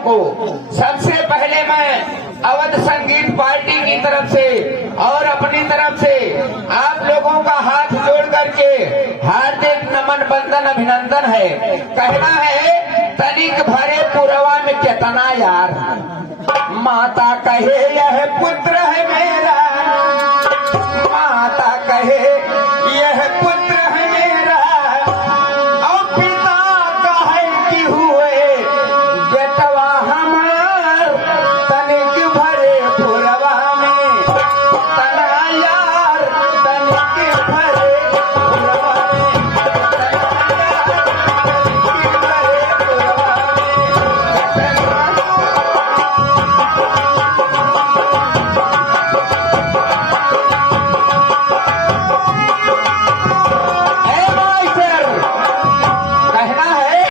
को सबसे पहले मैं अवध संगीत पार्टी की तरफ से और अपनी तरफ से आप लोगों का हाथ जोड़ करके हार्दिक नमन बंदन अभिनंदन है। कहना है तनिक भरे पुरवा में कितना यार, माता कहे यह पुत्र है मेरा, माता कहे यह पुत्र